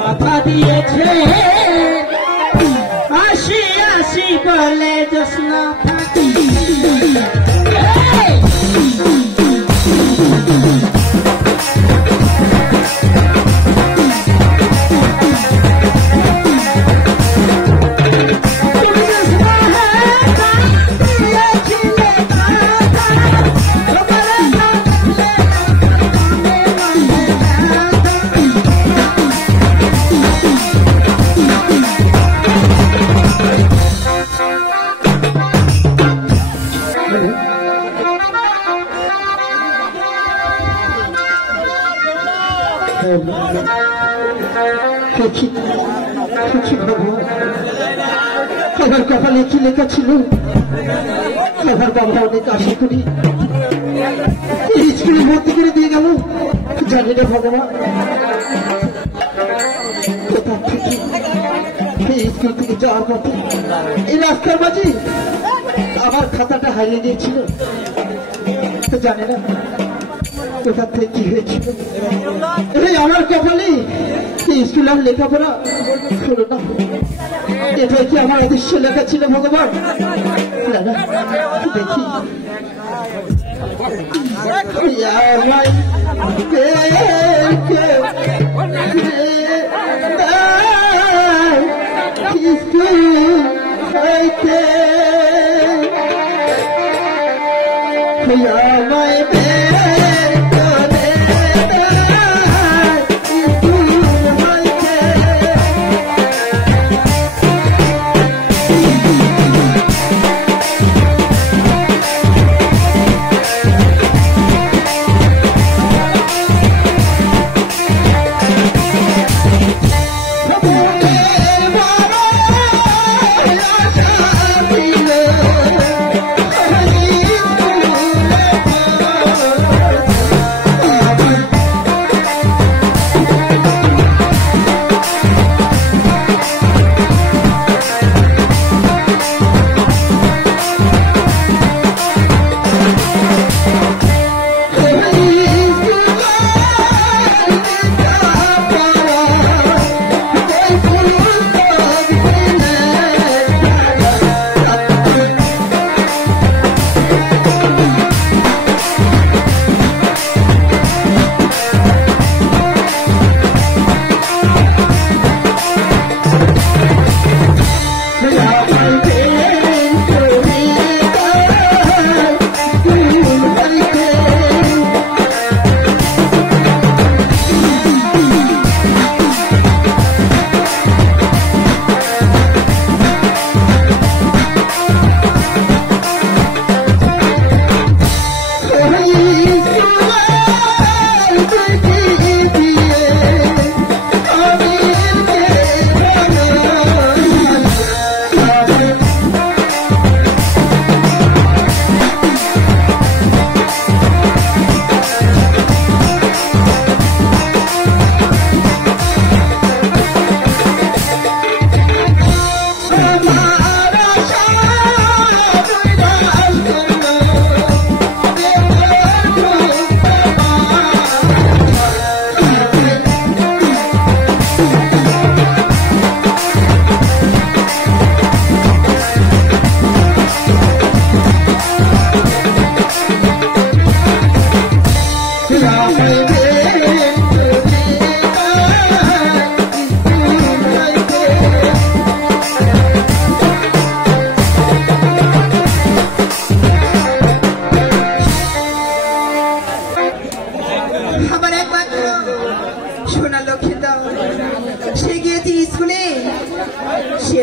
কথা দিয়েছে আসি আসি বলে জোসনা ফাঁকি। আমার কপালে কি লেখা ছিল? আমার বাবা অনেক আশা করি স্কুলে ভর্তি করে দিয়ে গেল, জানি না ভগবান কোথা থেকে এই স্কুল থেকে যাওয়ার পথে এই রাস্তার মাঝে আমার খাতাটা হারিয়ে দিয়েছিল, জানি না কোথা থেকে কি হয়েছিল। এই আমার কপালে স্কুল আর লেখাপড়া হলো না, এটা কি আমার অদৃশ্য লেখা ছিল ভগবান? দেখি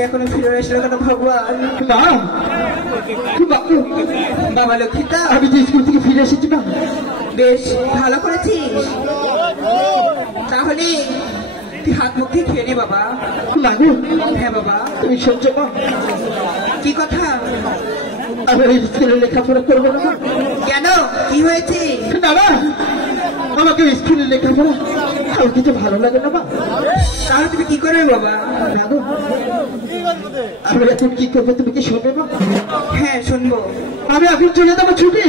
এখনো ফিরে আসলো কেন ভগবান? বাবা লক্ষ্মীটা, আমি যে স্কুল থেকে ফিরে এসেছি না, বেশ ভালো করেছিস। তাহলে তুই হাত মুখ দিয়ে খেয়ে নে বাবা। লাগু? হ্যাঁ বাবা। তুমি সহ্য কর। কি কথা? আমি এই স্কুলে লেখাপড়া করবো না। কেন, কি হয়েছে? বাবা, আমাকে স্কুলে লেখাপড়া আমার কিছু ভালো লাগে না মা। তাহলে তুমি কি করবে বাবা? জানো আমি এখন কি করবো তুমি কি শুনবে মা? হ্যাঁ শুনবো। আমি এখন চলে যাবো ছুটে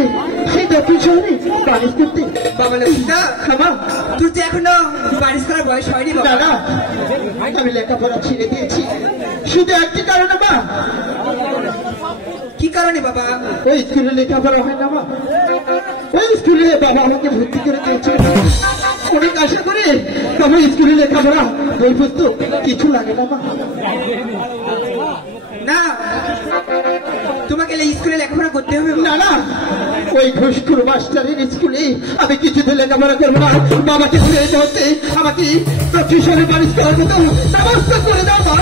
সেই দক্ষিণ শহরে বাড়ি করতে। বাবা লক্ষ্মীদা, খাবার তোর যে এখনো বারিশ করার বয়স হয়নি বাবা। দাদা আমি লেখাপড়া ছেড়ে দিয়েছি শুধু একটি কারণে মা। কি কারণে বাবা? ওই স্কুলে লেখাপড়া হয় না মা। ওই স্কুলে বাবা আমাকে ভর্তি করে দিয়েছে অনেক আশা করে। তবে স্কুলে লেখাপড়া বই পুস্তক কিছু লাগে না মা। না, তোমাকে স্কুলে লেখাপড়া করতে হবে না না, ওই ঘুষখোর মাস্টারের স্কুলে আমি কিছুতে লেখাপড়া করবো না। বাবাকে ঘুরে যেতে হচ্ছে, আমাকে দক্ষিণ শহরে বাড়ি করার মতো ব্যবস্থা করে দাও মা।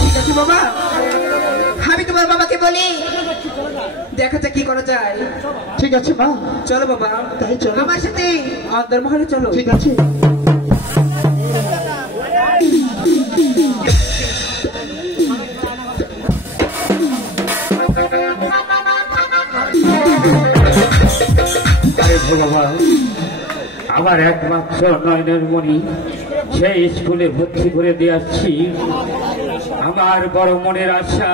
ঠিক আছে বাবা, আমি তোমার বাবাকে বলি দেখা যাক কি করা যায়। ঠিক আছে মা, চলো বাবা, তাই চলো আমার সাথে আন্দার মহলে চলো। ঠিক আছে। আরে ভগবান, আমার একমাত্র নয়নের মণি সেই স্কুলে ভর্তি করে দিয়ে আসছি। আমার বড় মনের আশা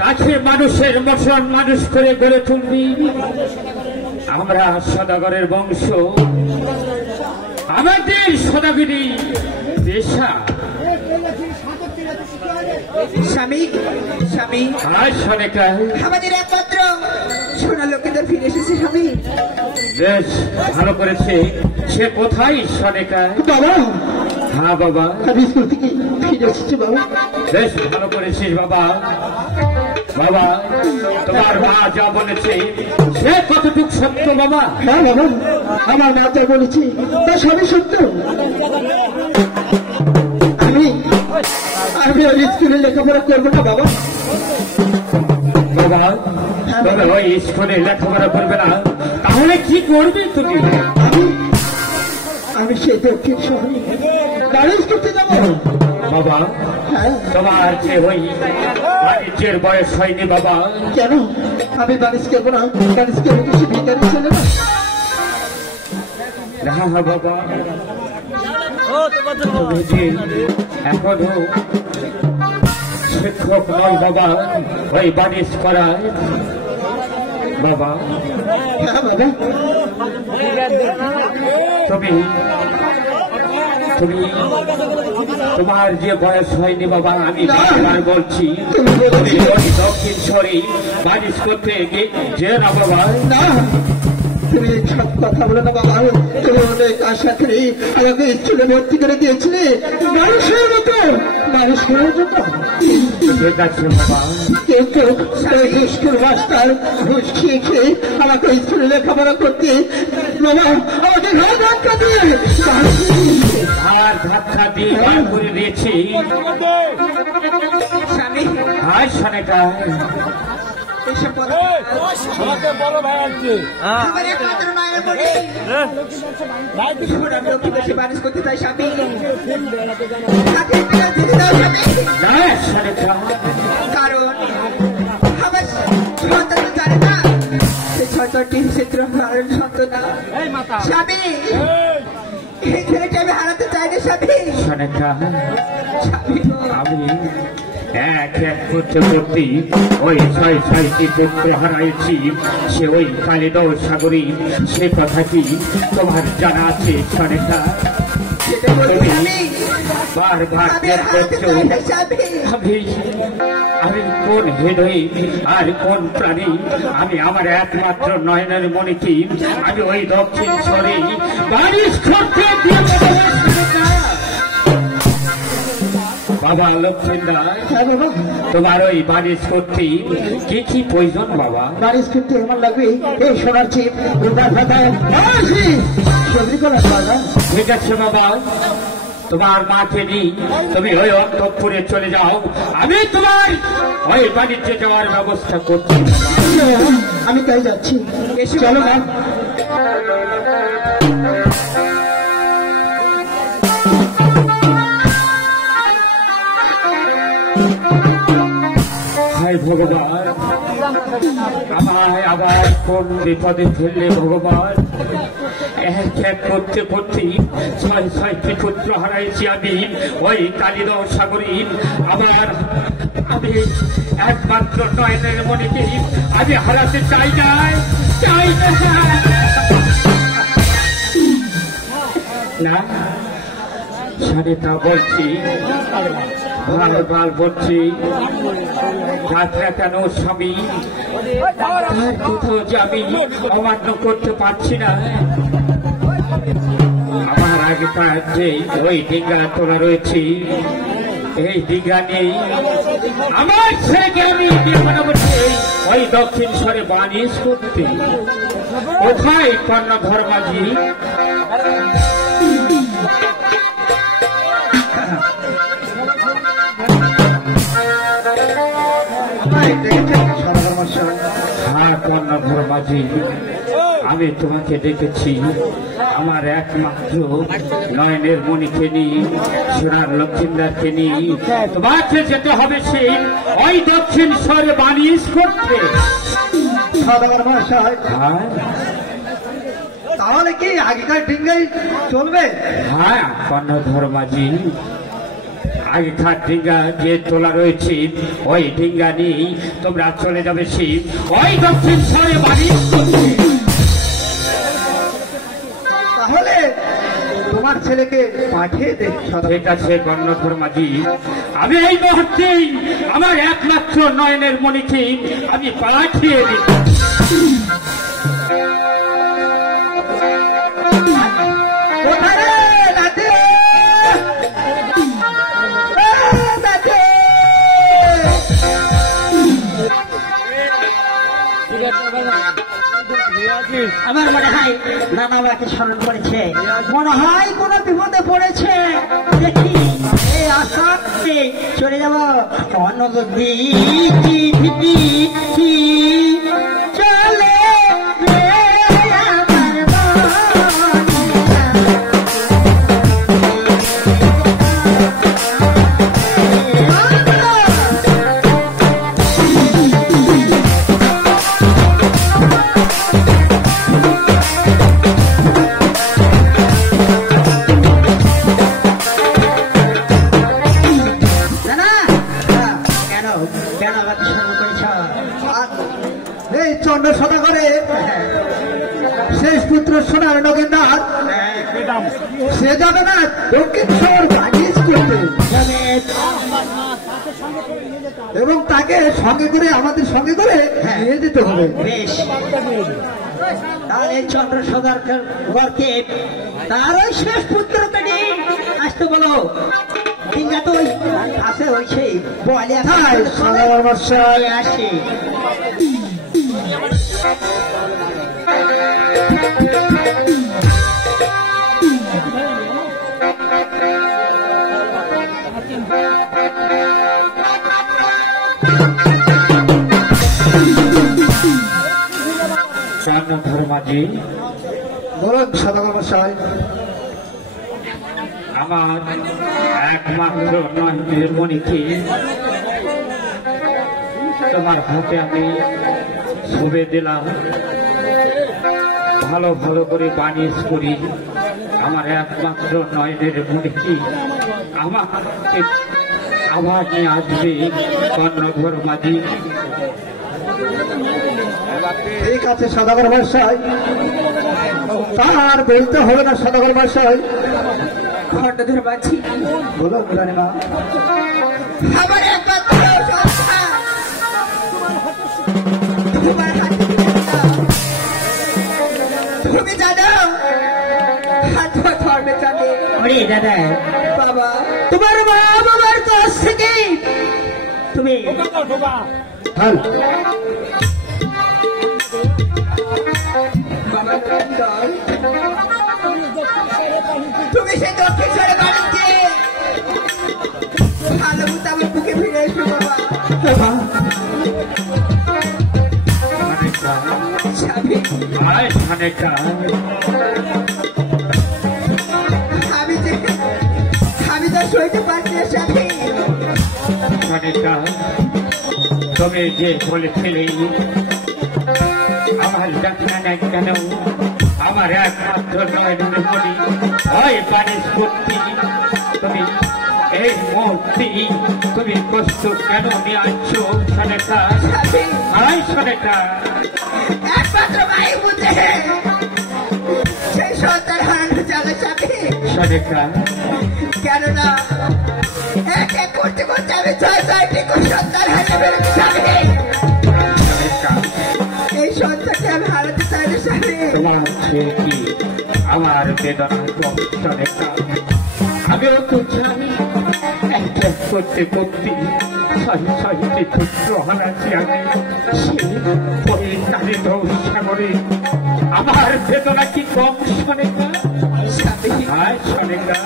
তাকে মানুষের মতন মানুষ করে গড়ে তুলবি। আমরা সদাগরের বংশ, আমাদের সদাগরি পেশা। স্বামী স্বামী, আর সনেকা আমাদের একমাত্র সোনা লোকেদের ফিরে এসেছে স্বামী। বেশ ভালো করেছে। সে কোথায় সনেকা? বাবা, হ্যাঁ বাবা, আমি স্কুল থেকে ফিরে এসেছি বাবা। বেশ ভালো করেছিস বাবা। বাবা, তোমার মা যা বলেছে সে কতটুকু সত্য বাবা? হ্যাঁ বাবা, আমার মা যা বলেছি তা সবই সত্য। আমি ওই স্কুলে লেখাপড়া করবো না বাবা। বাবা, তবে ওই স্কুলে লেখাপড়া করবে না তাহলে কি করবি তুমি? আমি সেই দক্ষিণ শহরে বাড়ি করতে যাবো বাবা। হ্যাঁ। তোমার যে ওই বাণিজ্যের বয়স হয়নি বাবা। কেন আমি বারিশ করবো না? বারিশ করবো কিছু ভিকারি ছেলে না? হ্যাঁ হ্যাঁ বাবা, তুমি যে এখনো শিক্ষক নয় বাবা, ওই বাণিজ্য করায় বাবা। হ্যাঁ বাবা, তুমি তুমি তোমার যে বয়স হয়নি বাবা, আমি বারবার বলছি তুমি ওই দক্ষিণ শহরে বাণিজ্য করতে যে না বাবা। না তুমি সব কথা বলো না বাবা। তুমি অনেক আশা করে আমাকে স্কুলে ভর্তি করে দিয়েছিলে মানুষের মতো, মানুষ করার জন্য। ঠিক আছে বাবা, কেউ কেউ ওই স্কুল মাস্টার ঘুষ খেয়ে খেয়ে আমাকে স্কুলে লেখাপড়া করতে বাবা আমাকে ঘরে ধাক্কা দিয়ে আর ধাক্কা দিয়ে বার করে দিয়েছি। স্বামী, আর সনেকা এসব কথা আমার একমাত্র নয়নের মণি। সোনা লোককে বেশি বারিশ করতে চাই স্বামী। তাকে একটা দিতে দাও স্বামী। না সনেকা, কারণ আমার সন্তান তো জানে না সেই সন্তানটি চিত্র হারানোর সন্তান। স্বামী, এই ছেলেটি আমি হারাতে চাই না স্বামী। সনেকা স্বামী গো, আমি এক এক করতে করতে ওই 6-6টি পুত্র হারাইছি। সে ওই কালিদহ সাগরী, সে কথা কি তোমার জানা আছে সনেকা? সেটা বলছি স্বামী। বারবার আমি আর হারাতে করছো চাই না স্বামী। আমি কোন হৃদয় আর কোন প্রাণী? আমি আমার একমাত্র নয়নের মণিকে আমি ওই দক্ষিণ শহরে বারিশ করতে দিয়ে বাবা লক্ষ্মীন্দর। হ্যাঁ বাবা, তোমার ওই বারিশ করতে কি কি প্রয়োজন বাবা? বারিশ করতে আমার লাগবে এই সোনার চিপ, রূপার ভাতা, সবজি করার বাবা। ঠিক আছে বাবা, তোমার মাকে নিয়ে তুমি ওই অন্তঃপুরে চলে যাও, আমি তোমার ওই বাণিজ্যে যাওয়ার ব্যবস্থা করছি। আমি তাই যাচ্ছি, চলো না। হায় ভগবান, আমায় আবার কোন বিপদে ফেললে ভগবান? এক এক করতে করতে ছয় ছয়টি পুত্র হারাইছি আমি ওই কালিদহ সাগরে। আমি একমাত্র নয়নের মনিকে আমি হারাতে চাই না। সারিতা বলছি, বারবার বলছি, যাত্রা কেন স্বামী তার কোথাও যে আমি অমান্য করতে পারছি না। আমার আগেকার যে ওই ডিঙ্গা তোলা রয়েছে, এই ডিঙ্গা নেই আমার ছেলেকে আমি ওই দক্ষিণ স্বরে বানিশ করতে। কোথায় কর্ণধর মাঝি? হ্যাঁ কর্ণধর মাঝি, আমি তোমাকে ডেকেছি আমার একমাত্র নয়নের মণিকে নিয়ে, সোনার লক্ষ্মীদারকে নিয়ে তোমাকে যেতে হবে সেই ওই দক্ষিণ স্বরে বানিশ করতে। তাহলে কি আগেকার ডিঙ্গাই চলবে? হ্যাঁ কর্ণধর মাঝি, আগেকার ডিঙ্গা যে তোলা রয়েছে ওই ডিঙ্গা নিয়ে তোমরা চলে যাবে শিব ওই দক্ষিণ স্বরে বানিশ করতে। তাহলে তোমার ছেলেকে পাঠিয়ে দে। ঠিক আছে কর্ণধর মাঝি, আমি এই মুহূর্তে আমার একমাত্র নয়নের মণিকে আমি পাঠিয়ে দিই। আমার মনে হয় নানা আমাকে স্মরণ করেছে, মনে হয় কোনো বিপদে পড়েছে। দেখি এই আসামে চলে যাব অনবধি চলে চন্দ্র সদাগরে শেষ পুত্র সোনার নগেন্দার সে যাবে না দক্ষিণ শহর বানিশ করতে, এবং তাকে সঙ্গে করে আমাদের সঙ্গে করে নিয়ে যেতে হবে। বেশ, তাহলে চন্দ্র সদাগরকে তার ওই শেষ পুত্রকে নিয়ে আসতে বলো। ডিঙ্গা তো ওই আছে, ওই সেই বলে আসে। কর্ণধর মাঝি, বলুন সদাগর মশাই। আমার একমাত্র নয়নের মণিকে তোমার হাতে আমি ছুঁয়ে দিলাম, ভালো ভালো করে বানিশ করি। আমার একমাত্র নয়নের মণিকে আমার আবার নিয়ে আসবে কর্ণধর মাঝি। ঠিক আছে সদাগর মশাই, তার বলতে হবে না সদাগর মশাই। খণ্ডধর মাঝি, বলুন রানীমা। আমার একমাত্র সন্তান তোমার হাতে দিলাম। তুমি জানো হাত ধর্মে জানে দাদা বাবা, তোমার মা বাবার কাছ থেকে তুমি বাবা তুমি সেই দক্ষিণ স্বরে বানিশ দিয়ে ভালো মতো আমার বুকে ফিরে এসো বাবা। স্বামী, আমি তো সইতে পারছি না স্বামী। তুমি যে বলেছিলে আমার ডাক্তার কেন আমার একমাত্র নয়নের মনি ওই গণেশ মূর্তি তুমি এই মূর্তি তুমি কষ্ট কেন নিয়ে আসছো সনেকা আই সনেকা একমাত্র ভাই বুঝে সেই সন্তান হারানো যাবে স্বামী সনেকা কেননা এক এক করতে করতে আমি 6-6টি সন্তান হারিয়ে স্বামী সনেকা এই সন্তানকে আমি হারাতে চাই না স্বামী তোমার সে কি আমার বেদনা সনেকা আমিও তো জানি একটা করতে করতে ছয়টি পুত্র হারাচ্ছি আমি সে ওই নারী সাগরে আমার বেদনা কি কম সনেকা আর সনেকা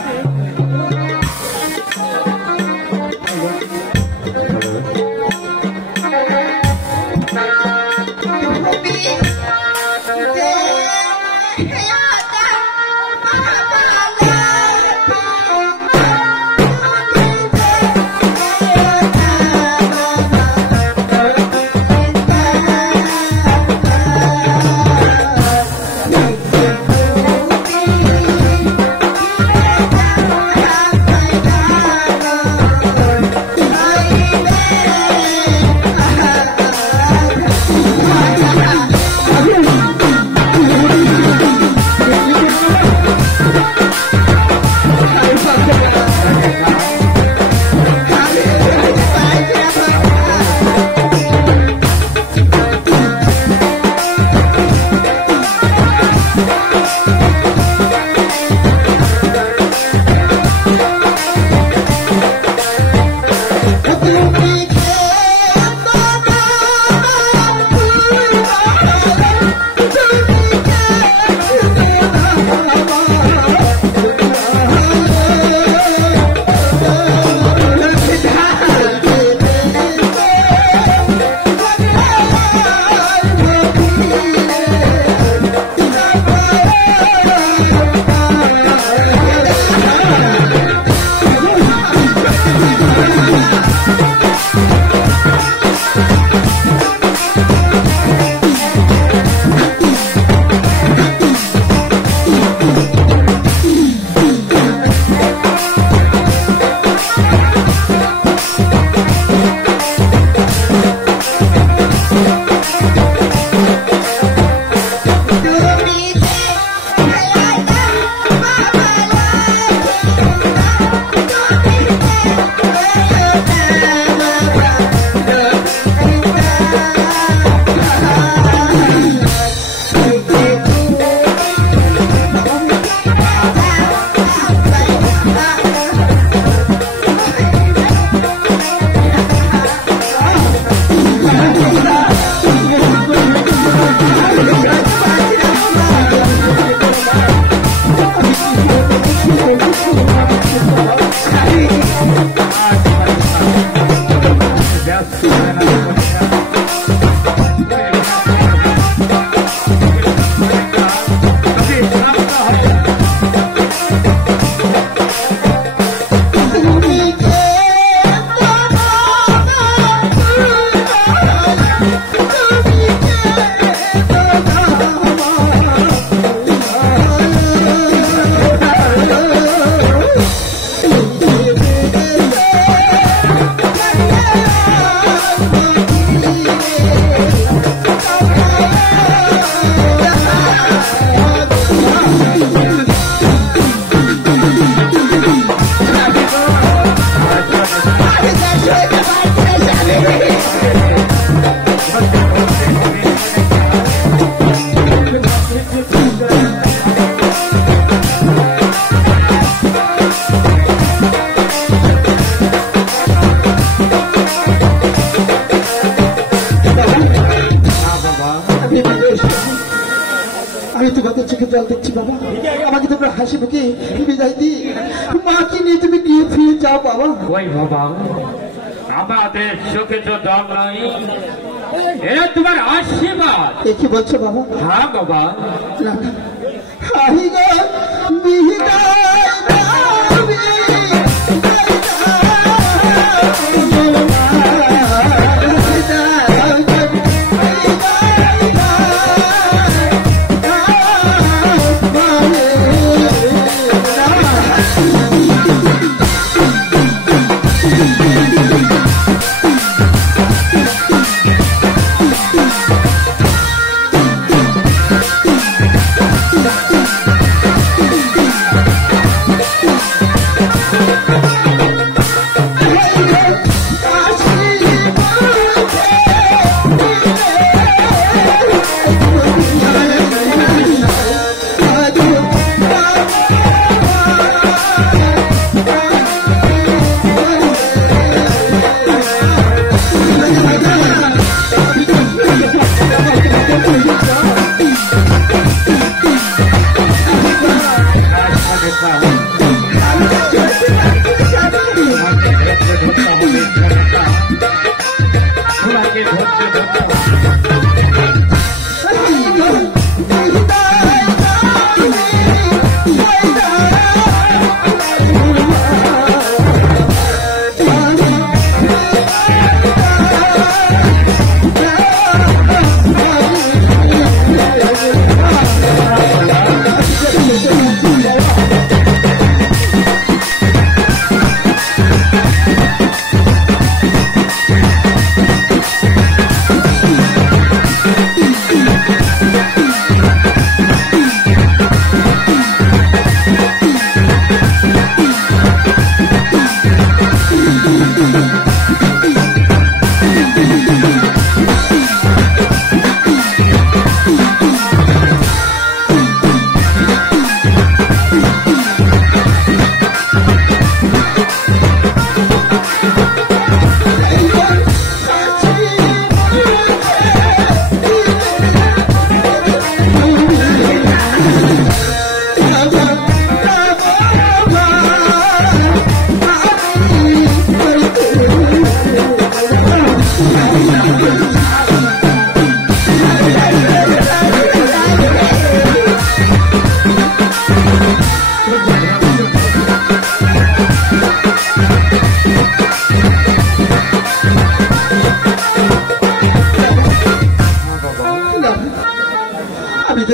আমি তোমাদের চোখে জল দেখছি বাবা, আমাকে তোমরা হাসি মুখে বিদায় দিয়ে মাকে নিয়ে তুমি গিয়ে ফিরে যাও বাবা। ওই বাবা, আমাদের চোখে তো জল নাই, এ তোমার আশীর্বাদ। এ কি বলছো বাবা? হ্যাঁ বাবা। না না, হাই গো বিদায় দাও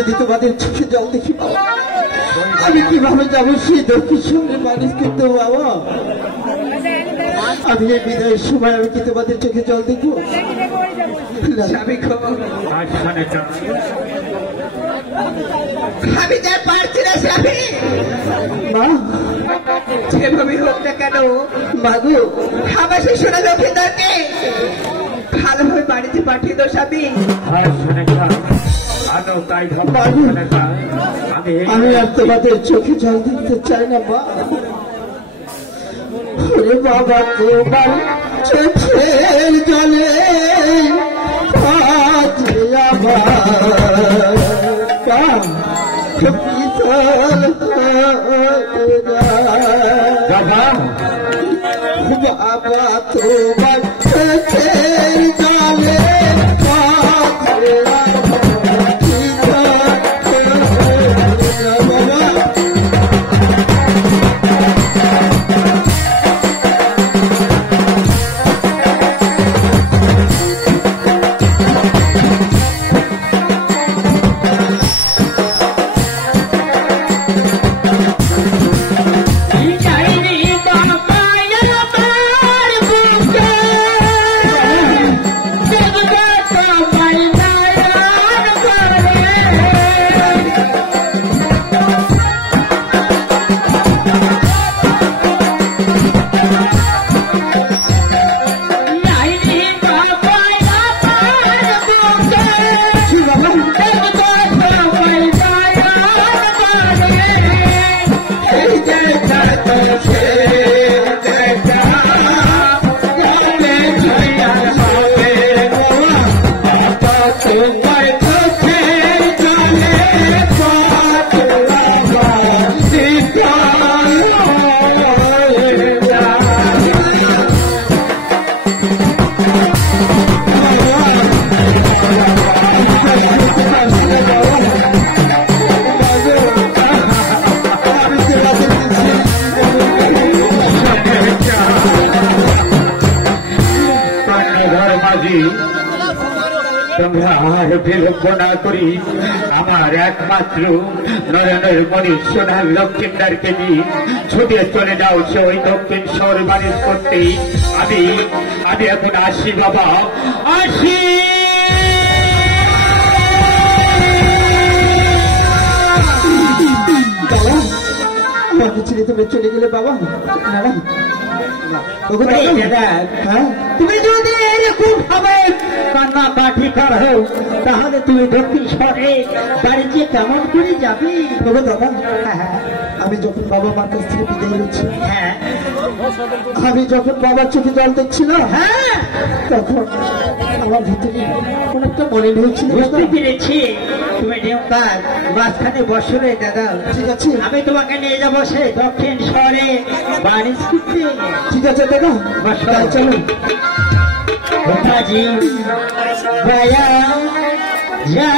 যদি তোমাদের চোখে জল দেখি বাবা, আমি কিভাবে যাবো সেই দক্ষিণ সঙ্গে মানুষ? কিন্তু বাবা আমি এই বিদায়ের সময় আমি কি তোমাদের চোখে জল দেখবো? আমি যা পারছি না স্বামী, মা যেভাবে হোক না কেন মাগো, আমার সেই সোনা লক্ষ্মীদারকে ভালোভাবে বাড়িতে পাঠিয়ে দাও স্বামী। আমি আর তোমাদের চোখে জল দিতে চাই না মা। ওরে বাবা, তোমার চোখের জলে বাবা তোমার চোখের জলে করি আমার একমাত্র নয়নের মণি সোনার লক্ষ্মীদারকে নিয়ে ছুটে চলে যাও সে ওই দক্ষিণ শহর বাণিজ্য করতে। আমি এখন আসি বাবা, আসি। আমাকে ছেড়ে তুমি চলে গেলে বাবা? হ্যাঁ, তুমি যদি এরকম ভাবে কান্না কাঠি করো তাহলে তুমি দক্ষিণ শহরে বাড়িতে কেমন করে যাবি? দাদা, আমি যখন বাবা মার কাছ থেকে বিদায় নিচ্ছি, হ্যাঁ, আমি যখন বাবার চোখে জল দেখছি না, হ্যাঁ, তখন আমার ভিতরে অনেকটা মনে হয়েছিল। বুঝতে পেরেছি তুমি নিয়মকার মাঝখানে বসরে দাদা। ঠিক আছে, আমি তোমাকে নিয়ে যাবো সেই দক্ষিণ শহরে বাড়ি করতে। ঠিক আছে দাদা, চলো। বাবাজি ভাইয়া যা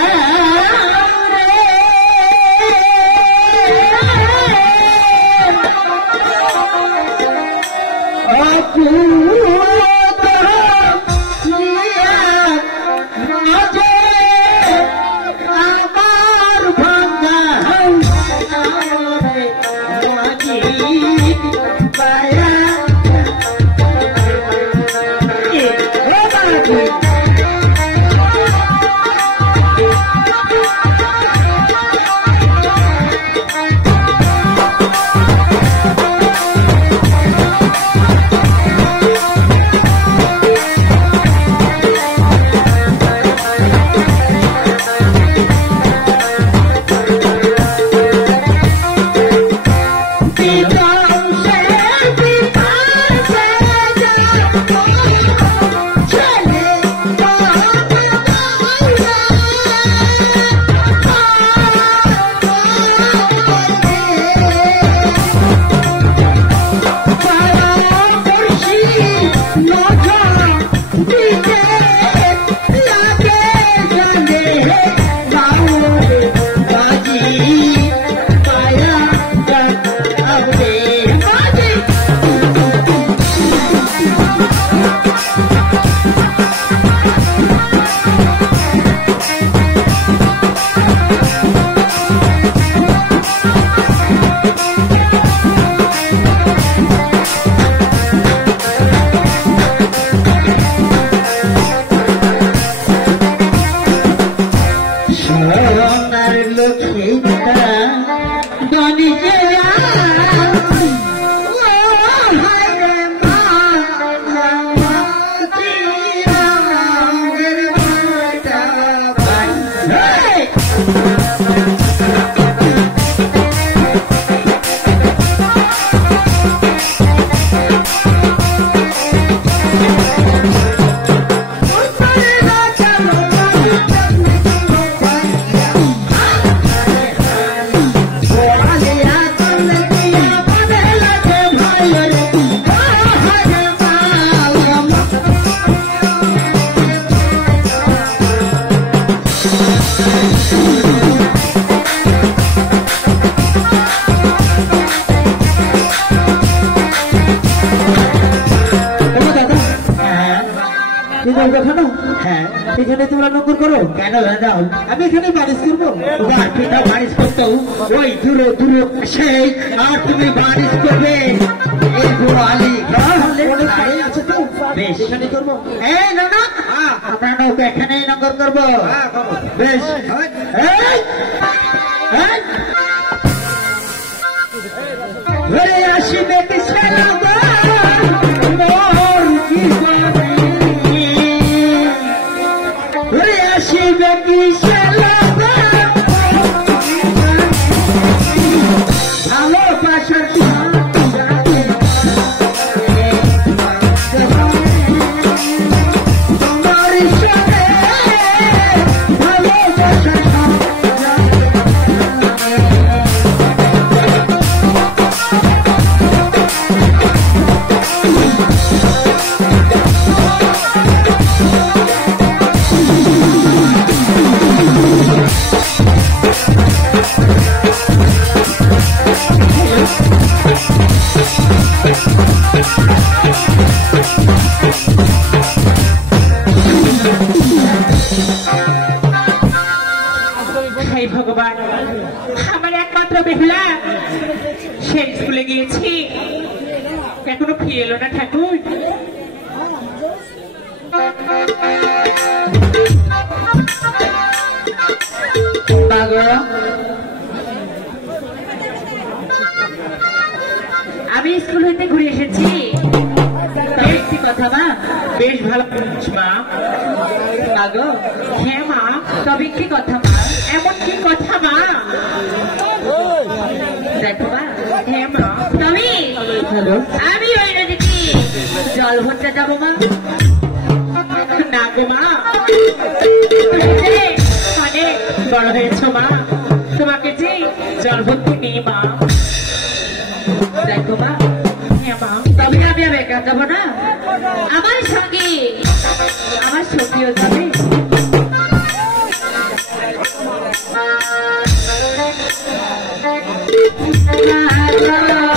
এই দেখানো হ্যাঁ এখানে তোমরা নকল করো কেন দাদা আমি এখানে বারিশ করবো তোমার পিতা বারিশ করতো ওই দূরে দূরে সেই আর তুমি বারিশ করবে এই বুড়ো আলী অনেক গাড়ি আছে তো বেশ এখানে করবো এই নৌকা আমরা নৌকা এখানেই নগর করবো বেশ এই, এই। ঘরে আসিবে কিসের মোর জীবনে ঘরে আসিবে কিসের ভালোবাসার তোমার ইশারে ভালোবাসার হাই ভগবান আমার একমাত্র বেহুলা সে স্কুলে গিয়েছি এখনো ফিরে এলো না ঠাকুর আমি স্কুল হইতে ঘুরে এসেছি বেশ কি কথা মা বেশ ভালো মা গো হ্যাঁ মা তবে কি কথা মা এমন কি কথা মা দেখো মা হ্যাঁ মা তবে আমি ওই নদীতে জল ভরতে যাবো মা না গো মা অনেক বড় হয়েছ মা তোমাকে যে জল ভর্তি নেই মা দেখো মা হ্যাঁ মা তবে আমি আর একা যাবো না আমার সঙ্গে আমার সখীও যাবে La la la